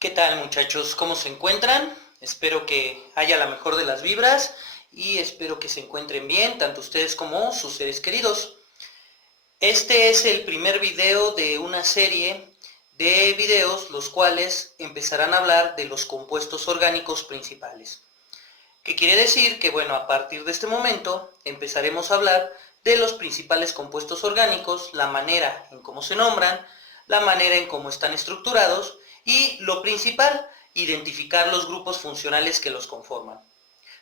¿Qué tal, muchachos? ¿Cómo se encuentran? Espero que haya la mejor de las vibras y espero que se encuentren bien, tanto ustedes como sus seres queridos. Este es el primer video de una serie de videos los cuales empezarán a hablar de los compuestos orgánicos principales. ¿Qué quiere decir? Que bueno, a partir de este momento empezaremos a hablar de los principales compuestos orgánicos, la manera en cómo se nombran, la manera en cómo están estructurados y lo principal, identificar los grupos funcionales que los conforman.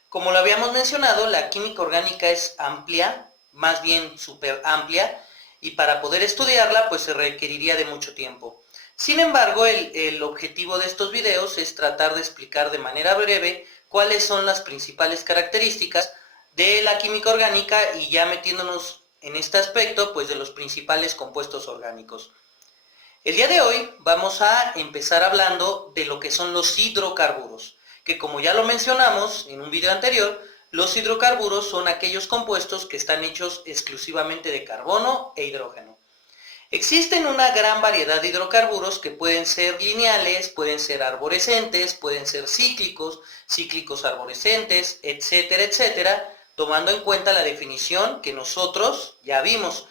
Como lo habíamos mencionado, la química orgánica es amplia, más bien súper amplia, y para poder estudiarla pues se requeriría de mucho tiempo. Sin embargo, el objetivo de estos videos es tratar de explicar de manera breve cuáles son las principales características de la química orgánica y ya metiéndonos en este aspecto pues de los principales compuestos orgánicos. El día de hoy vamos a empezar hablando de lo que son los hidrocarburos, que como ya lo mencionamos en un video anterior, los hidrocarburos son aquellos compuestos que están hechos exclusivamente de carbono e hidrógeno. Existen una gran variedad de hidrocarburos que pueden ser lineales, pueden ser arborescentes, pueden ser cíclicos, cíclicos arborescentes, etcétera, etcétera, tomando en cuenta la definición que nosotros ya vimos.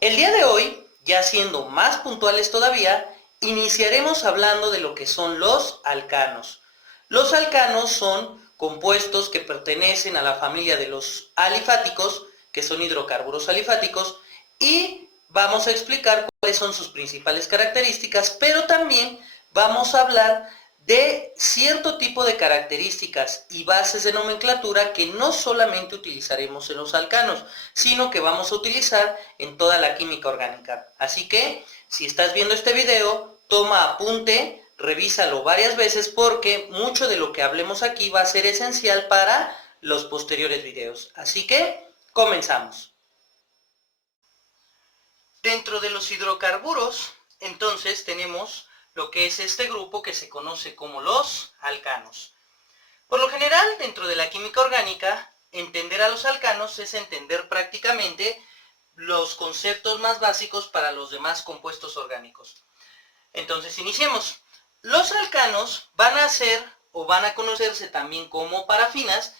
El día de hoy, ya siendo más puntuales todavía, iniciaremos hablando de lo que son los alcanos. Los alcanos son compuestos que pertenecen a la familia de los alifáticos, que son hidrocarburos alifáticos, y vamos a explicar cuáles son sus principales características, pero también vamos a hablar de cierto tipo de características y bases de nomenclatura que no solamente utilizaremos en los alcanos, sino que vamos a utilizar en toda la química orgánica. Así que, si estás viendo este video, toma apunte, revísalo varias veces porque mucho de lo que hablemos aquí va a ser esencial para los posteriores videos. Así que, comenzamos. Dentro de los hidrocarburos, entonces tenemos lo que es este grupo que se conoce como los alcanos. Por lo general, dentro de la química orgánica, entender a los alcanos es entender prácticamente los conceptos más básicos para los demás compuestos orgánicos. Entonces, iniciemos. Los alcanos van a ser o van a conocerse también como parafinas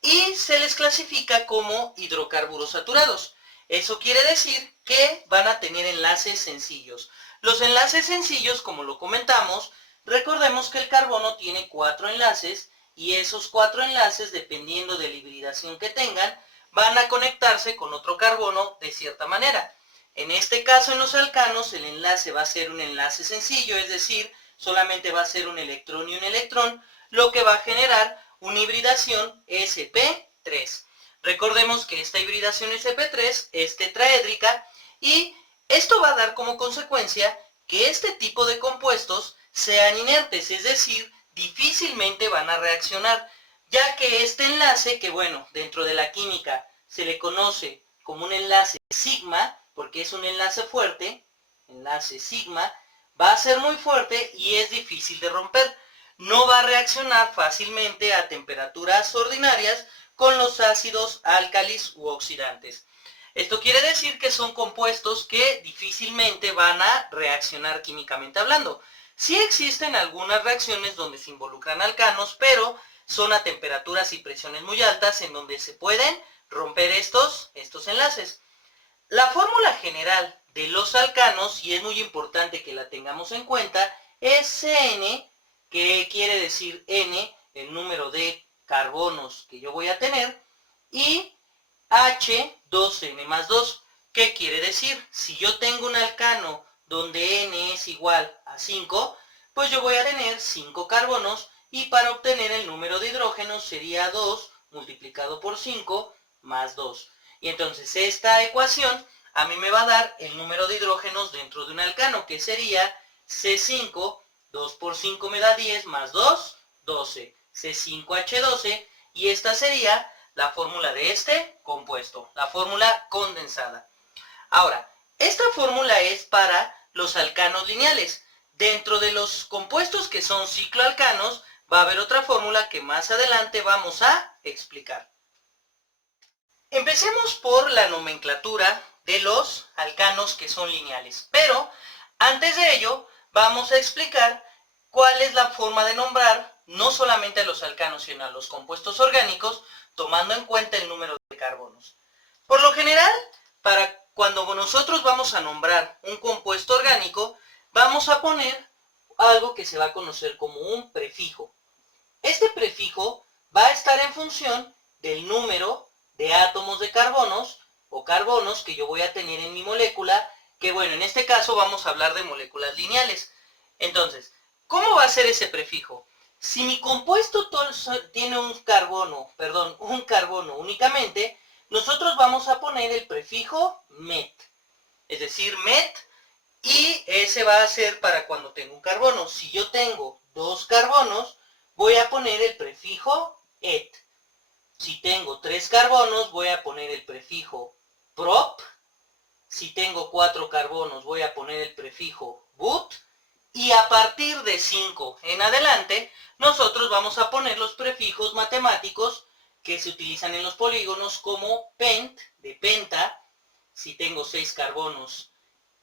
y se les clasifica como hidrocarburos saturados. Eso quiere decir que van a tener enlaces sencillos. Los enlaces sencillos, como lo comentamos, recordemos que el carbono tiene 4 enlaces y esos 4 enlaces, dependiendo de la hibridación que tengan, van a conectarse con otro carbono de cierta manera. En este caso, en los alcanos, el enlace va a ser un enlace sencillo, es decir, solamente va a ser un electrón y un electrón, lo que va a generar una hibridación sp3. Recordemos que esta hibridación sp3 es tetraédrica y esto va a dar como consecuencia que este tipo de compuestos sean inertes, es decir, difícilmente van a reaccionar, ya que este enlace, que bueno, dentro de la química se le conoce como un enlace sigma, porque es un enlace fuerte, enlace sigma, va a ser muy fuerte y es difícil de romper. No va a reaccionar fácilmente a temperaturas ordinarias con los ácidos, álcalis u oxidantes. Esto quiere decir que son compuestos que difícilmente van a reaccionar químicamente hablando. Sí existen algunas reacciones donde se involucran alcanos, pero son a temperaturas y presiones muy altas en donde se pueden romper estos enlaces. La fórmula general de los alcanos, y es muy importante que la tengamos en cuenta, es CN, que quiere decir N, el número de carbonos que yo voy a tener, y H2N más 2. ¿Qué quiere decir? Si yo tengo un alcano donde N es igual a 5, pues yo voy a tener 5 carbonos y para obtener el número de hidrógenos sería 2 multiplicado por 5 más 2. Y entonces esta ecuación a mí me va a dar el número de hidrógenos dentro de un alcano, que sería C5, 2 por 5 me da 10, más 2, 12. C5H12, y esta sería la fórmula de este compuesto, la fórmula condensada. Ahora, esta fórmula es para los alcanos lineales. Dentro de los compuestos que son cicloalcanos, va a haber otra fórmula que más adelante vamos a explicar. Empecemos por la nomenclatura de los alcanos que son lineales, pero antes de ello vamos a explicar cuál es la forma de nombrar no solamente a los alcanos, sino a los compuestos orgánicos, tomando en cuenta el número de carbonos. Por lo general, para cuando nosotros vamos a nombrar un compuesto orgánico, vamos a poner algo que se va a conocer como un prefijo. Este prefijo va a estar en función del número de átomos de carbonos o carbonos que yo voy a tener en mi molécula, que bueno, en este caso vamos a hablar de moléculas lineales. Entonces, ¿cómo va a ser ese prefijo? Si mi compuesto tiene un carbono únicamente, nosotros vamos a poner el prefijo met, es decir, met, y ese va a ser para cuando tengo un carbono. Si yo tengo dos carbonos, voy a poner el prefijo et. Si tengo 3 carbonos, voy a poner el prefijo prop. Si tengo 4 carbonos, voy a poner el prefijo but. Y a partir de 5 en adelante, nosotros vamos a poner los prefijos matemáticos que se utilizan en los polígonos como pent, de penta. Si tengo 6 carbonos,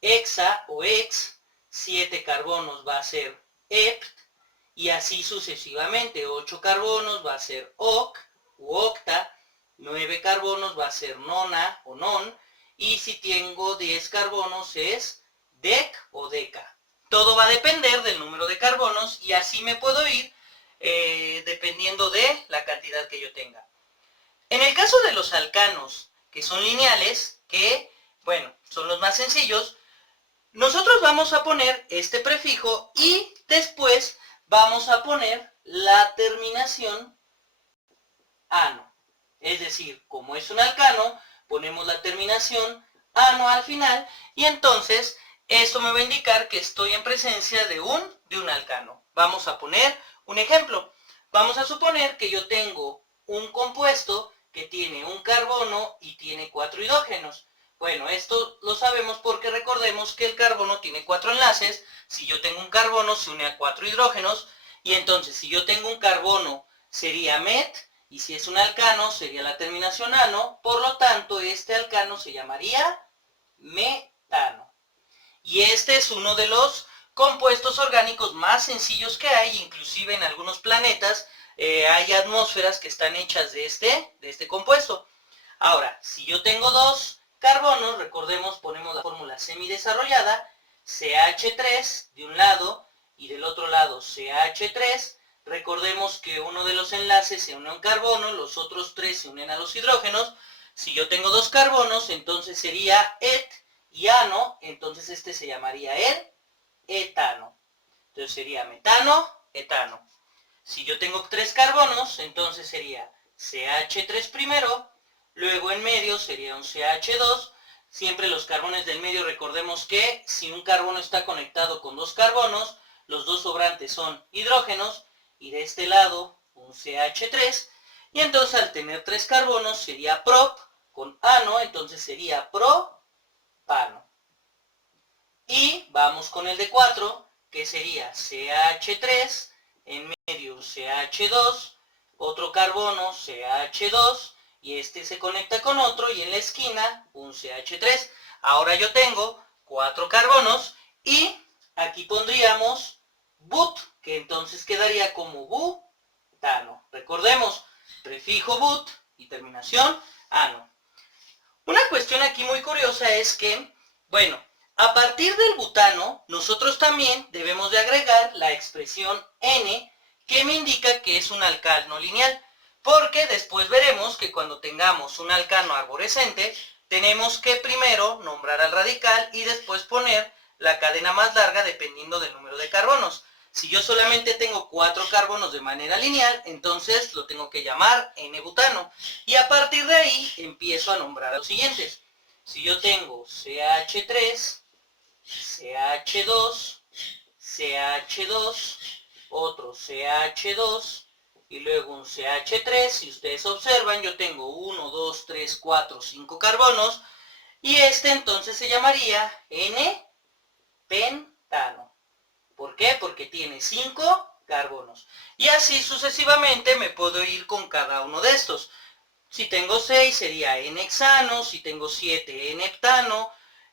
hexa o hex. 7 carbonos va a ser hept. Y así sucesivamente. 8 carbonos va a ser oc u octa. 9 carbonos va a ser nona o non. Y si tengo 10 carbonos es dec o deca. Todo va a depender del número de carbonos y así me puedo ir dependiendo de la cantidad que yo tenga. En el caso de los alcanos, que son lineales, que, bueno, son los más sencillos, nosotros vamos a poner este prefijo y después vamos a poner la terminación ano. Es decir, como es un alcano, ponemos la terminación ano al final y entonces esto me va a indicar que estoy en presencia de un alcano. Vamos a poner un ejemplo. Vamos a suponer que yo tengo un compuesto que tiene un carbono y tiene 4 hidrógenos. Bueno, esto lo sabemos porque recordemos que el carbono tiene 4 enlaces. Si yo tengo un carbono se une a 4 hidrógenos y entonces si yo tengo un carbono sería met y si es un alcano sería la terminación ano. Por lo tanto, este alcano se llamaría metano. Y este es uno de los compuestos orgánicos más sencillos que hay, inclusive en algunos planetas hay atmósferas que están hechas de este compuesto. Ahora, si yo tengo dos carbonos, recordemos, ponemos la fórmula semidesarrollada, CH3 de un lado y del otro lado CH3, recordemos que uno de los enlaces se une a un carbono, los otros 3 se unen a los hidrógenos. Si yo tengo dos carbonos, entonces sería et y ano, entonces este se llamaría el etano. Entonces sería metano, etano. Si yo tengo 3 carbonos, entonces sería CH3 primero, luego en medio sería un CH2. Siempre los carbones del medio, recordemos que si un carbono está conectado con dos carbonos, los dos sobrantes son hidrógenos, y de este lado un CH3. Y entonces al tener 3 carbonos sería prop con ano, entonces sería propano. Y vamos con el de 4, que sería CH3, en medio CH2, otro carbono CH2, y este se conecta con otro, y en la esquina un CH3. Ahora yo tengo 4 carbonos, y aquí pondríamos but, que entonces quedaría como butano. Recordemos, prefijo but y terminación ano. Una cuestión aquí muy curiosa es que, bueno, a partir del butano, nosotros también debemos de agregar la expresión N, que me indica que es un alcano lineal, porque después veremos que cuando tengamos un alcano arborescente, tenemos que primero nombrar al radical y después poner la cadena más larga dependiendo del número de carbonos. Si yo solamente tengo 4 carbonos de manera lineal, entonces lo tengo que llamar N-butano. Y a partir de ahí empiezo a nombrar a los siguientes. Si yo tengo CH3, CH2, CH2, otro CH2 y luego un CH3. Si ustedes observan, yo tengo 1, 2, 3, 4, 5 carbonos y este entonces se llamaría N-pentano. ¿Por qué? Porque tiene 5 carbonos. Y así sucesivamente me puedo ir con cada uno de estos. Si tengo 6 sería N-hexano, si tengo 7 N-heptano,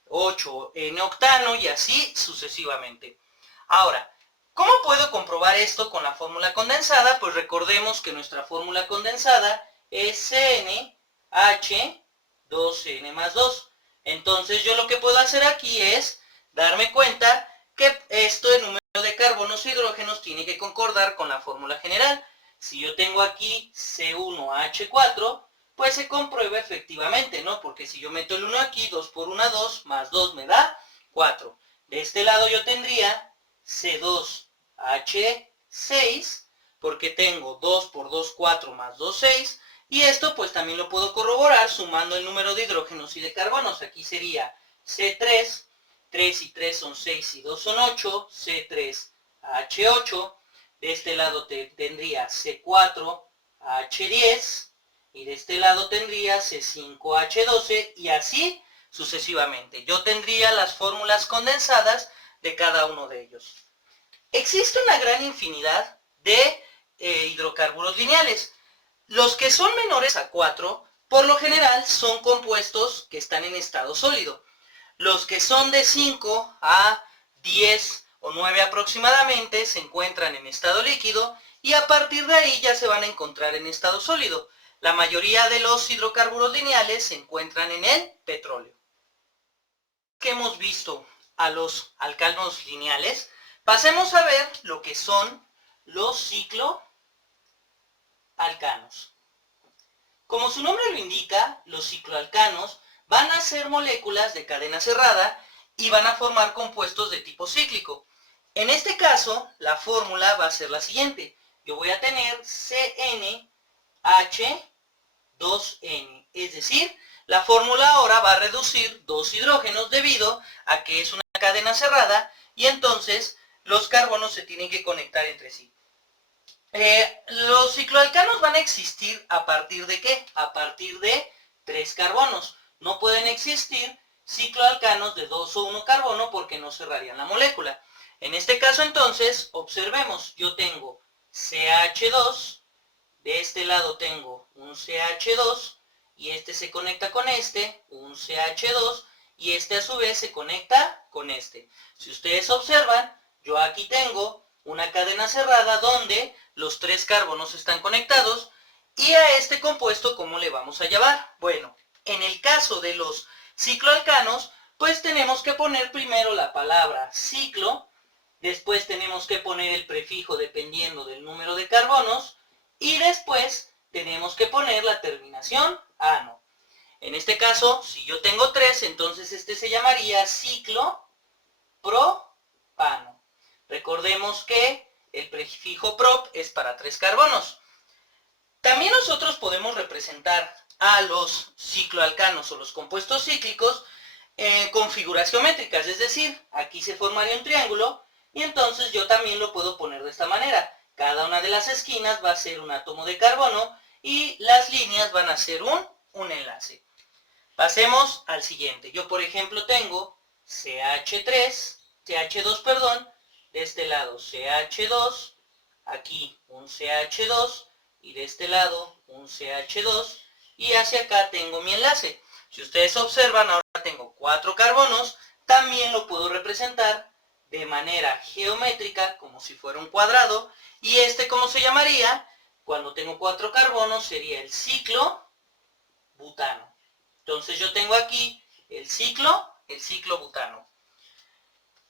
8 N-octano y así sucesivamente. Ahora, ¿Cómo puedo comprobar esto con la fórmula condensada? Pues recordemos que nuestra fórmula condensada es CnH2n más 2. Entonces yo lo que puedo hacer aquí es darme cuenta que esto de número de carbonos e hidrógenos tiene que concordar con la fórmula general. Si yo tengo aquí C1H4, pues se comprueba efectivamente, ¿no? Porque si yo meto el 1 aquí, 2 por 1, 2, más 2 me da 4. De este lado yo tendría C2H6, porque tengo 2 por 2, 4, más 2, 6. Y esto pues también lo puedo corroborar sumando el número de hidrógenos y de carbonos. Aquí sería C3, 3 y 3 son 6 y 2 son 8, C3H8. De este lado tendría C4H10 y de este lado tendría C5H12 y así sucesivamente. Yo tendría las fórmulas condensadas de cada uno de ellos. Existe una gran infinidad de hidrocarburos lineales. Los que son menores a 4, por lo general, son compuestos que están en estado sólido. Los que son de 5 a 10 o 9 aproximadamente se encuentran en estado líquido y a partir de ahí ya se van a encontrar en estado sólido. La mayoría de los hidrocarburos lineales se encuentran en el petróleo. Que hemos visto a los alcanos lineales, pasemos a ver lo que son los cicloalcanos. Como su nombre lo indica, los cicloalcanos van a ser moléculas de cadena cerrada y van a formar compuestos de tipo cíclico. En este caso, la fórmula va a ser la siguiente. Yo voy a tener CnH2n, es decir, la fórmula ahora va a reducir dos hidrógenos debido a que es una cadena cerrada y entonces los carbonos se tienen que conectar entre sí. Los cicloalcanos van a existir ¿a partir de qué? A partir de 3 carbonos. No pueden existir cicloalcanos de 2 o 1 carbono porque no cerrarían la molécula. En este caso entonces, observemos, yo tengo CH2, de este lado tengo un CH2, y este se conecta con este, un CH2, y este a su vez se conecta con este. Si ustedes observan, yo aquí tengo una cadena cerrada donde los 3 carbonos están conectados, y a este compuesto, ¿cómo le vamos a llamar? Bueno, en el caso de los cicloalcanos, pues tenemos que poner primero la palabra ciclo, después tenemos que poner el prefijo dependiendo del número de carbonos, y después tenemos que poner la terminación ano. En este caso, si yo tengo 3, entonces este se llamaría ciclo propano. Recordemos que el prefijo prop es para 3 carbonos. También nosotros podemos representar a los cicloalcanos o los compuestos cíclicos con figuras geométricas, es decir, aquí se formaría un triángulo y entonces yo también lo puedo poner de esta manera. Cada una de las esquinas va a ser un átomo de carbono y las líneas van a ser un enlace. Pasemos al siguiente. Yo, por ejemplo, tengo CH2, perdón, de este lado CH2, aquí un CH2 y de este lado un CH2 y hacia acá tengo mi enlace. Si ustedes observan, ahora tengo 4 carbonos, también lo puedo representar de manera geométrica como si fuera un cuadrado y este, ¿cómo se llamaría? Cuando tengo 4 carbonos sería el ciclo butano. Entonces yo tengo aquí el ciclo butano.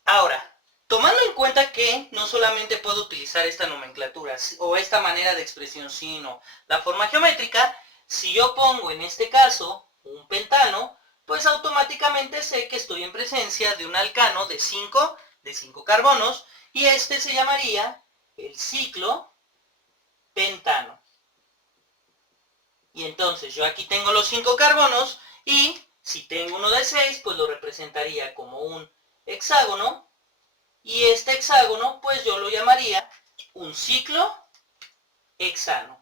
Ahora, tomando en cuenta que no solamente puedo utilizar esta nomenclatura o esta manera de expresión, sino la forma geométrica, si yo pongo en este caso un pentano, pues automáticamente sé que estoy en presencia de un alcano de 5 carbonos y este se llamaría el ciclo pentano. Y entonces yo aquí tengo los 5 carbonos y si tengo uno de 6, pues lo representaría como un hexágono. Y este hexágono, pues yo lo llamaría un ciclo hexano.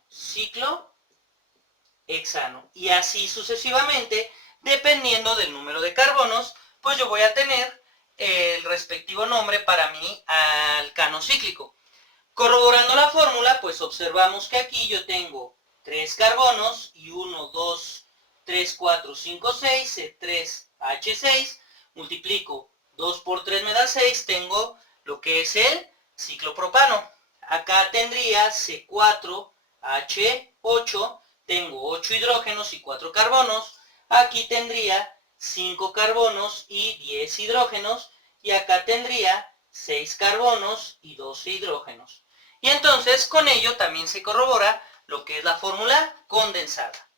Y así sucesivamente, dependiendo del número de carbonos, pues yo voy a tener el respectivo nombre para mi alcano cíclico. Corroborando la fórmula, pues observamos que aquí yo tengo 3 carbonos y 1, 2, 3, 4, 5, 6, C3H6, multiplico 2 por 3 me da 6, tengo lo que es el ciclopropano. Acá tendría C4H8, tengo 8 hidrógenos y 4 carbonos. Aquí tendría 5 carbonos y 10 hidrógenos. Y acá tendría 6 carbonos y 12 hidrógenos. Y entonces con ello también se corrobora lo que es la fórmula condensada.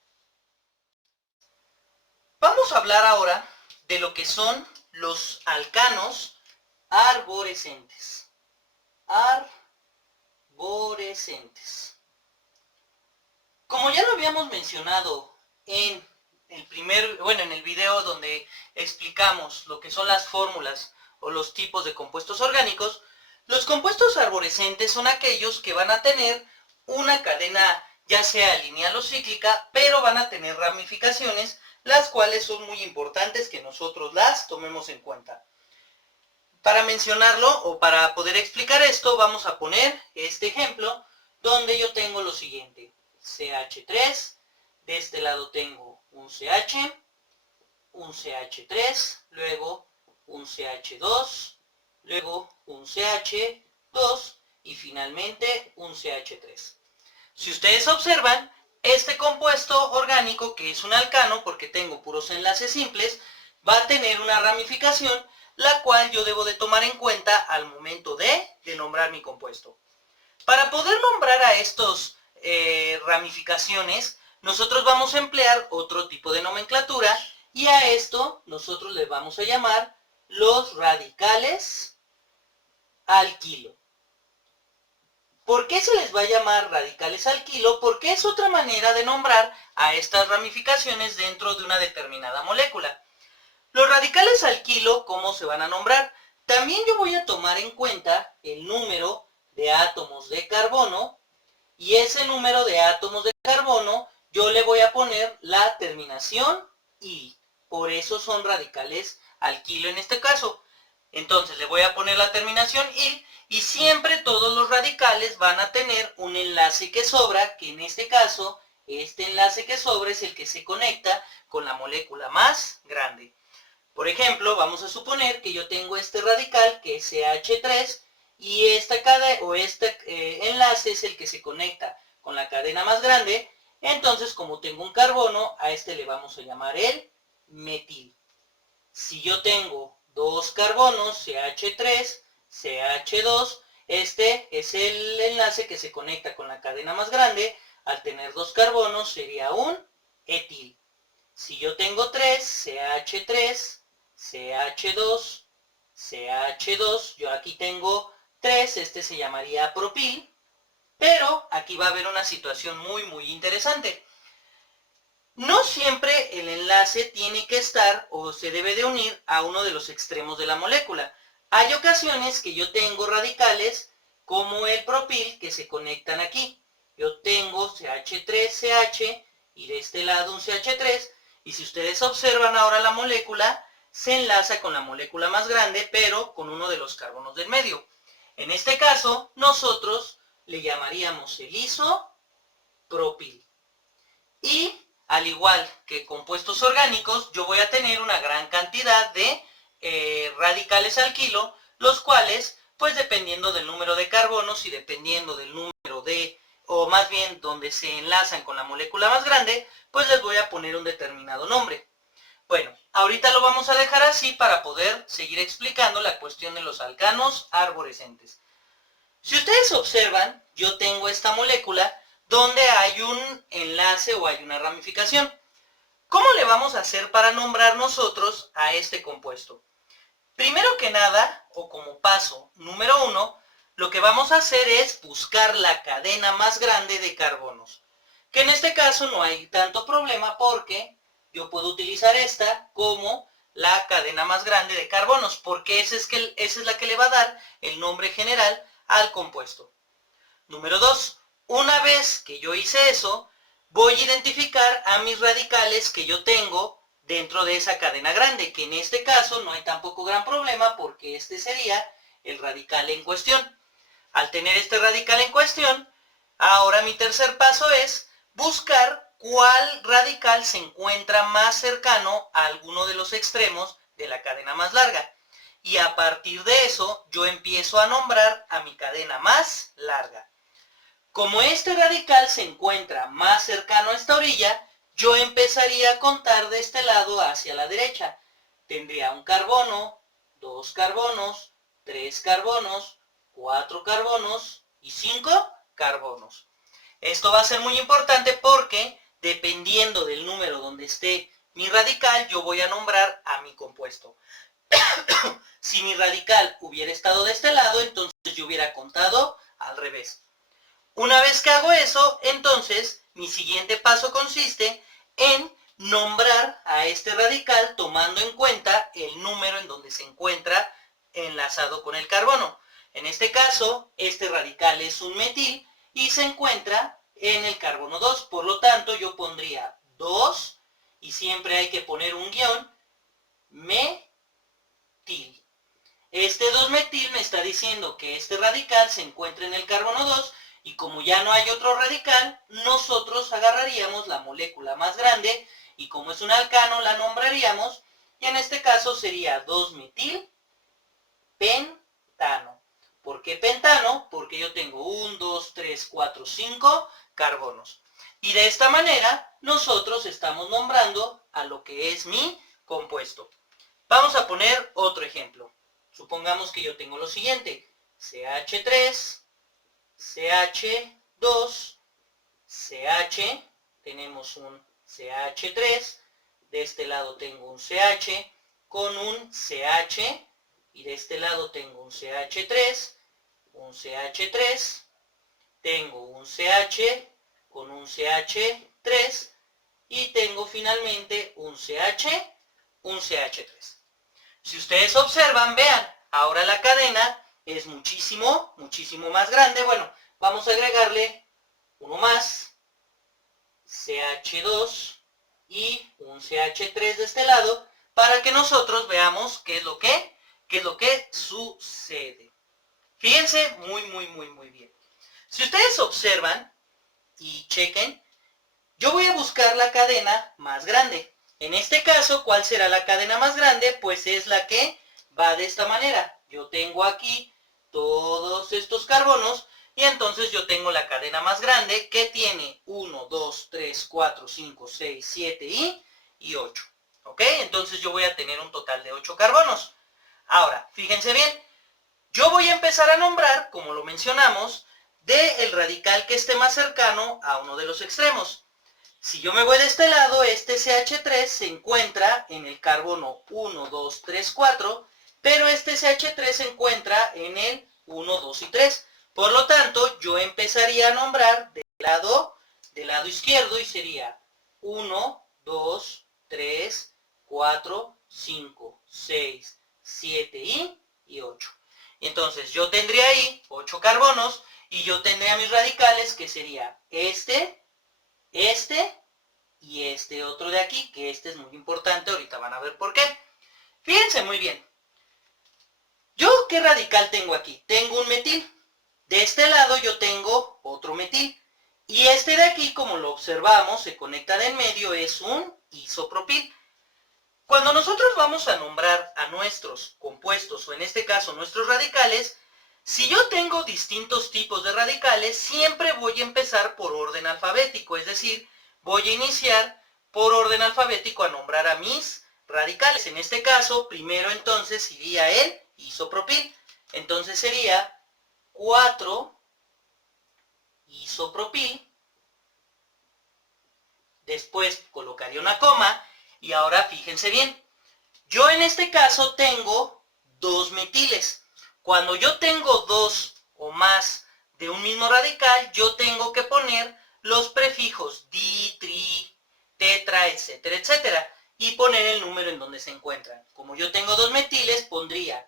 Vamos a hablar ahora de lo que son los alcanos arborescentes. Como ya lo habíamos mencionado en el video donde explicamos lo que son las fórmulas o los tipos de compuestos orgánicos, los compuestos arborescentes son aquellos que van a tener una cadena ya sea lineal o cíclica, pero van a tener ramificaciones, las cuales son muy importantes que nosotros las tomemos en cuenta. Para mencionarlo o para poder explicar esto, vamos a poner este ejemplo donde yo tengo lo siguiente: CH3, de este lado tengo un CH, un CH3, luego un CH2, luego un CH2 y finalmente un CH3. Si ustedes observan, este compuesto orgánico, que es un alcano porque tengo puros enlaces simples, va a tener una ramificación, la cual yo debo de tomar en cuenta al momento de nombrar mi compuesto. Para poder nombrar a estos ramificaciones, nosotros vamos a emplear otro tipo de nomenclatura y a esto nosotros le vamos a llamar los radicales alquilo. ¿Por qué se les va a llamar radicales alquilo? Porque es otra manera de nombrar a estas ramificaciones dentro de una determinada molécula. Los radicales alquilo, ¿cómo se van a nombrar? También yo voy a tomar en cuenta el número de átomos de carbono, y ese número de átomos de carbono yo le voy a poner la terminación y por eso son radicales alquilo en este caso. Entonces le voy a poner la terminación y siempre todos los radicales van a tener un enlace que sobra, que en este caso este enlace que sobra es el que se conecta con la molécula más grande. Por ejemplo, vamos a suponer que yo tengo este radical que es CH3 y este enlace es el que se conecta con la cadena más grande. Entonces, como tengo un carbono, a este le vamos a llamar el metil. Si yo tengo dos carbonos, CH3, CH2, este es el enlace que se conecta con la cadena más grande. Al tener dos carbonos sería un etil. Si yo tengo 3, CH3, CH2, CH2, yo aquí tengo 3, este se llamaría propil, pero aquí va a haber una situación muy interesante. No siempre el enlace tiene que estar o se debe de unir a uno de los extremos de la molécula. Hay ocasiones que yo tengo radicales como el propil que se conectan aquí. Yo tengo CH3CH y de este lado un CH3, y si ustedes observan ahora la molécula, se enlaza con la molécula más grande, pero con uno de los carbonos del medio. En este caso, nosotros le llamaríamos el isopropil. Y al igual que compuestos orgánicos, yo voy a tener una gran cantidad de radicales alquilo, los cuales, pues dependiendo del número de carbonos y dependiendo del número de, o más bien donde se enlazan con la molécula más grande, pues les voy a poner un determinado nombre. Bueno, ahorita lo vamos a dejar así para poder seguir explicando la cuestión de los alcanos arborescentes. Si ustedes observan, yo tengo esta molécula donde hay un enlace o hay una ramificación. ¿Cómo le vamos a hacer para nombrar nosotros a este compuesto? Primero que nada, o como paso número 1, lo que vamos a hacer es buscar la cadena más grande de carbonos. Que en este caso no hay tanto problema porque yo puedo utilizar esta como la cadena más grande de carbonos, porque esa es la que le va a dar el nombre general al compuesto. Número 2. Una vez que yo hice eso, voy a identificar a mis radicales que yo tengo dentro de esa cadena grande, que en este caso no hay tampoco gran problema porque este sería el radical en cuestión. Al tener este radical en cuestión, ahora mi tercer paso es buscar cuál radical se encuentra más cercano a alguno de los extremos de la cadena más larga. y a partir de eso yo empiezo a nombrar a mi cadena más larga. Como este radical se encuentra más cercano a esta orilla, yo empezaría a contar de este lado hacia la derecha. Tendría un carbono, 2 carbonos, 3 carbonos, 4 carbonos y 5 carbonos. Esto va a ser muy importante porque dependiendo del número donde esté mi radical, yo voy a nombrar a mi compuesto. Si mi radical hubiera estado de este lado, entonces yo hubiera contado al revés. Una vez que hago eso, entonces mi siguiente paso consiste en nombrar a este radical tomando en cuenta el número en donde se encuentra enlazado con el carbono. En este caso, este radical es un metil y se encuentra en el carbono 2. Por lo tanto, yo pondría 2 y siempre hay que poner un guión, metil. Este 2-metil me está diciendo que este radical se encuentra en el carbono 2 y como ya no hay otro radical, nosotros agarraríamos la molécula más grande y como es un alcano la nombraríamos y en este caso sería 2-metil pentano. ¿Por qué pentano? Porque yo tengo 1, 2, 3, 4, 5 carbonos. Y de esta manera nosotros estamos nombrando a lo que es mi compuesto. Vamos a poner otro ejemplo. Supongamos que yo tengo lo siguiente. CH3, CH2, CH, tenemos un CH3, de este lado tengo un CH con un CH y de este lado tengo un CH3, tengo un CH con un CH3 y tengo finalmente un CH3. Si ustedes observan, vean, ahora la cadena es muchísimo más grande. Bueno, vamos a agregarle uno más, CH2 y un CH3 de este lado, para que nosotros veamos qué es lo que sucede. Fíjense muy bien. Si ustedes observan y chequen, yo voy a buscar la cadena más grande. En este caso, ¿cuál será la cadena más grande? Pues es la que va de esta manera. Yo tengo aquí todos estos carbonos y entonces yo tengo la cadena más grande que tiene 1, 2, 3, 4, 5, 6, 7 y 8. ¿Ok? Entonces yo voy a tener un total de 8 carbonos. Ahora, fíjense bien, yo voy a empezar a nombrar, como lo mencionamos, del radical que esté más cercano a uno de los extremos. Si yo me voy de este lado, este CH3 se encuentra en el carbono 1, 2, 3, 4, pero este CH3 se encuentra en el 1, 2 y 3. Por lo tanto, yo empezaría a nombrar del lado izquierdo y sería 1, 2, 3, 4, 5, 6, 7 y 8. Entonces yo tendría ahí 8 carbonos y yo tendría mis radicales que sería este y este otro de aquí, que este es muy importante, ahorita van a ver por qué. Fíjense muy bien. ¿Yo qué radical tengo aquí? Tengo un metil. De este lado yo tengo otro metil. Y este de aquí, como lo observamos, se conecta de en medio, es un isopropil. Cuando nosotros vamos a nombrar a nuestros compuestos, o en este caso nuestros radicales, si yo tengo distintos tipos de radicales, siempre voy a empezar por orden alfabético, es decir, voy a iniciar por orden alfabético a nombrar a mis radicales. En este caso, primero entonces iría el isopropil. Entonces sería 4 isopropil. Después colocaría una coma. Y ahora fíjense bien. Yo en este caso tengo 2 metiles. Cuando yo tengo 2 o más de un mismo radical, yo tengo que poner los prefijos di, tri, tetra, etcétera, etcétera. Y poner el número en donde se encuentran. Como yo tengo 2 metiles, pondría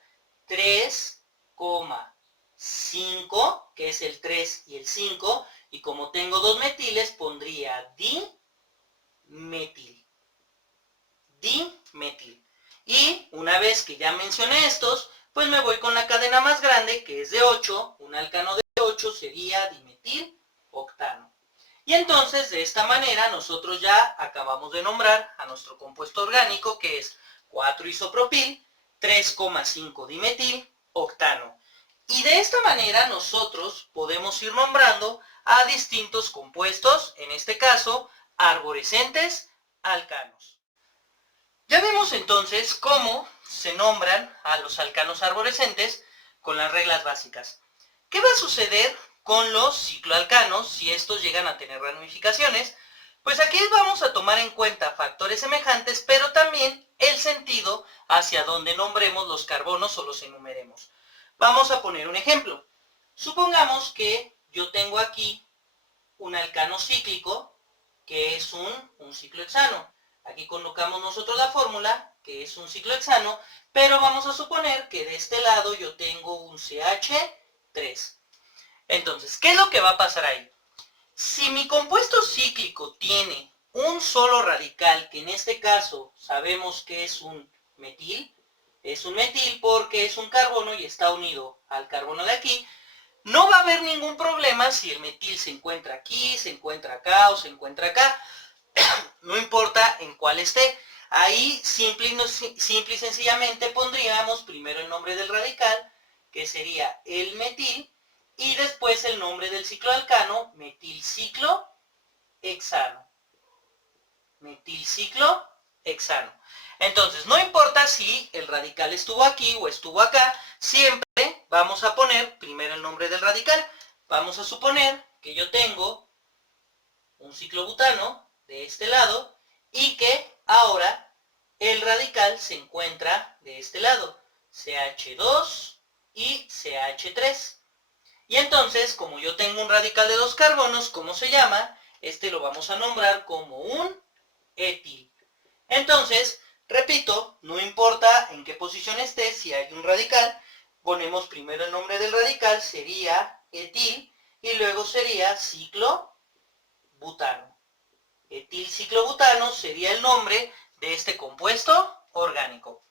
3,5, que es el 3 y el 5. Y como tengo 2 metiles, pondría dimetil. Dimetil. Y una vez que ya mencioné estos, pues me voy con la cadena más grande, que es de 8. Un alcano de 8 sería dimetiloctano. Y entonces, de esta manera, nosotros ya acabamos de nombrar a nuestro compuesto orgánico, que es 4-isopropil, 3,5 dimetil octano. Y de esta manera nosotros podemos ir nombrando a distintos compuestos, en este caso, arborescentes alcanos. Ya vemos entonces cómo se nombran a los alcanos arborescentes con las reglas básicas. ¿Qué va a suceder con los cicloalcanos si estos llegan a tener ramificaciones? Pues aquí vamos a tomar en cuenta factores semejantes, pero también el sentido hacia donde nombremos los carbonos o los enumeremos. Vamos a poner un ejemplo. Supongamos que yo tengo aquí un alcano cíclico que es un ciclohexano. Aquí colocamos nosotros la fórmula, que es un ciclohexano, pero vamos a suponer que de este lado yo tengo un CH3. Entonces, ¿qué es lo que va a pasar ahí? Si mi compuesto cíclico tiene un solo radical, que en este caso sabemos que es un metil porque es un carbono y está unido al carbono de aquí, no va a haber ningún problema si el metil se encuentra aquí, se encuentra acá o se encuentra acá. No importa en cuál esté. Ahí simple y sencillamente pondríamos primero el nombre del radical, que sería el metil, y después el nombre del cicloalcano, metilciclohexano. Metilciclohexano. Entonces, no importa si el radical estuvo aquí o estuvo acá, siempre vamos a poner primero el nombre del radical. Vamos a suponer que yo tengo un ciclobutano de este lado y que ahora el radical se encuentra de este lado, CH2 y CH3. Y entonces, como yo tengo un radical de dos carbonos, ¿cómo se llama? Este lo vamos a nombrar como un etil. Entonces, repito, no importa en qué posición esté, si hay un radical, ponemos primero el nombre del radical, sería etil, y luego sería ciclobutano. Etilciclobutano sería el nombre de este compuesto orgánico.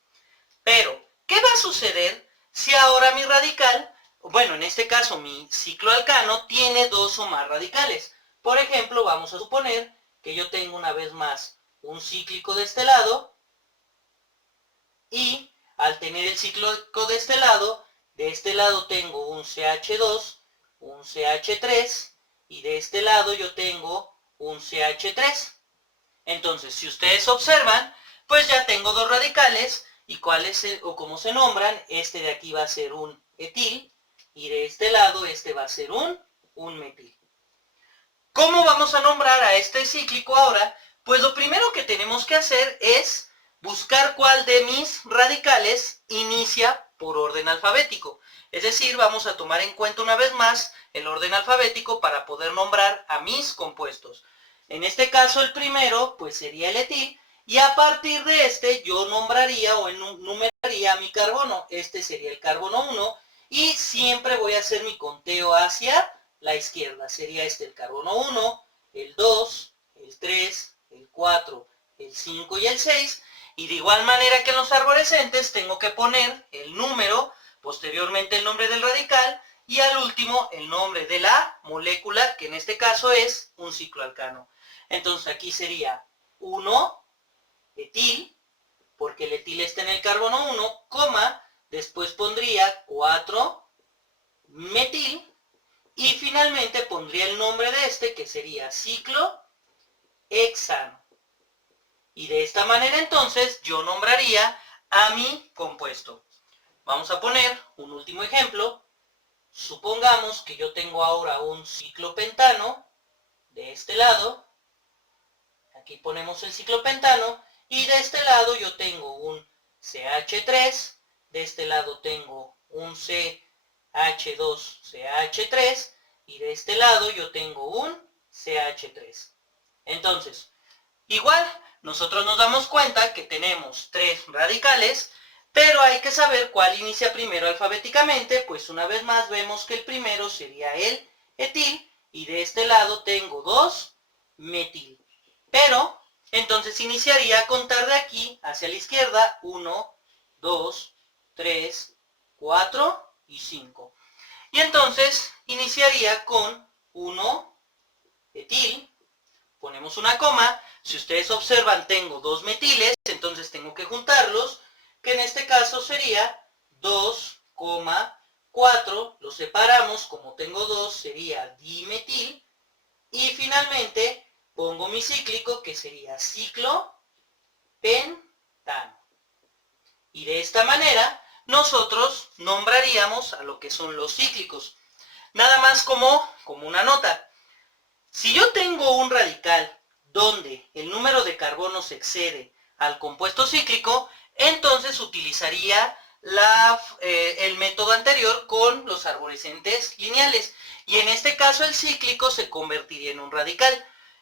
Pero, ¿qué va a suceder si ahora mi radical, bueno, en este caso mi cicloalcano, tiene dos o más radicales? Por ejemplo, vamos a suponer que yo tengo una vez más un cíclico de este lado, y al tener el cíclico de este lado tengo un CH2, un CH3, y de este lado yo tengo un CH3. Entonces, si ustedes observan, pues ya tengo dos radicales, y cuáles o cómo se nombran. Este de aquí va a ser un etil, y de este lado este va a ser un metil. ¿Cómo vamos a nombrar a este cíclico ahora? Pues lo primero que tenemos que hacer es buscar cuál de mis radicales inicia por orden alfabético. Es decir, vamos a tomar en cuenta una vez más el orden alfabético para poder nombrar a mis compuestos. En este caso el primero pues sería el etil, y a partir de este yo nombraría o enumeraría a mi carbono. Este sería el carbono 1, y siempre voy a hacer mi conteo hacia la izquierda. Sería este el carbono 1, el 2, el 3, el 4, el 5 y el 6. Y de igual manera que en los arborescentes tengo que poner el número, posteriormente el nombre del radical, y al último el nombre de la molécula, que en este caso es un cicloalcano. Entonces aquí sería 1 etil, porque el etil está en el carbono 1, coma, después pondría 4 metil, y finalmente pondría el nombre de este, que sería ciclohexano. Y de esta manera entonces yo nombraría a mi compuesto. Vamos a poner un último ejemplo. Supongamos que yo tengo ahora un ciclopentano de este lado. Aquí ponemos el ciclopentano, y de este lado yo tengo un CH3, de este lado tengo un CH2CH3, y de este lado yo tengo un CH3. Entonces, igual, nosotros nos damos cuenta que tenemos tres radicales, pero hay que saber cuál inicia primero alfabéticamente. Pues una vez más vemos que el primero sería el etil, y de este lado tengo dos metil. Pero, entonces iniciaría a contar de aquí hacia la izquierda, 1, 2, 3, 4 y 5. Y entonces iniciaría con 1 etil, ponemos una coma. Si ustedes observan, tengo dos metiles, entonces tengo que juntarlos, que en este caso sería 2,4, lo separamos, como tengo 2 sería dimetil, y finalmente pongo mi cíclico que sería ciclopentano. Y de esta manera nosotros nombraríamos a lo que son los cíclicos. Nada más como una nota. Si yo tengo un radical donde el número de carbonos excede al compuesto cíclico, entonces utilizaría el método anterior con los arborescentes lineales. Y en este caso el cíclico se convertiría en un radical.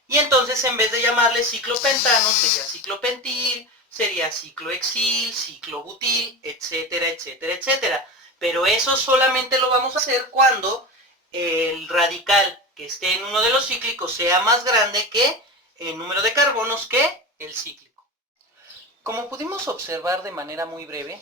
Y entonces en vez de llamarle ciclopentano, sería ciclopentil, sería ciclohexil, ciclobutil, etcétera, etcétera, etcétera. Pero eso solamente lo vamos a hacer cuando el radical que esté en uno de los cíclicos sea más grande que el número de carbonos que el cíclico. Como pudimos observar de manera muy breve,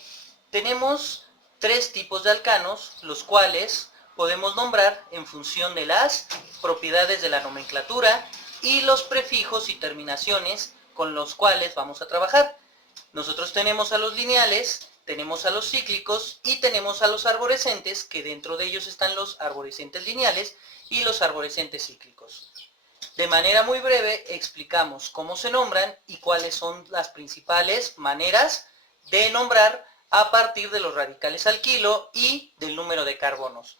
tenemos 3 tipos de alcanos, los cuales podemos nombrar en función de las propiedades de la nomenclatura y los prefijos y terminaciones con los cuales vamos a trabajar. Nosotros tenemos a los lineales, tenemos a los cíclicos y tenemos a los arborescentes, que dentro de ellos están los arborescentes lineales y los arborescentes cíclicos. De manera muy breve explicamos cómo se nombran y cuáles son las principales maneras de nombrar a partir de los radicales alquilo y del número de carbonos.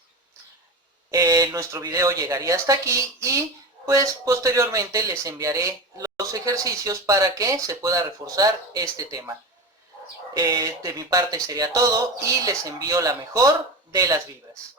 Nuestro video llegaría hasta aquí y pues posteriormente les enviaré los ejercicios para que se pueda reforzar este tema. De mi parte sería todo y les envío la mejor de las vibras.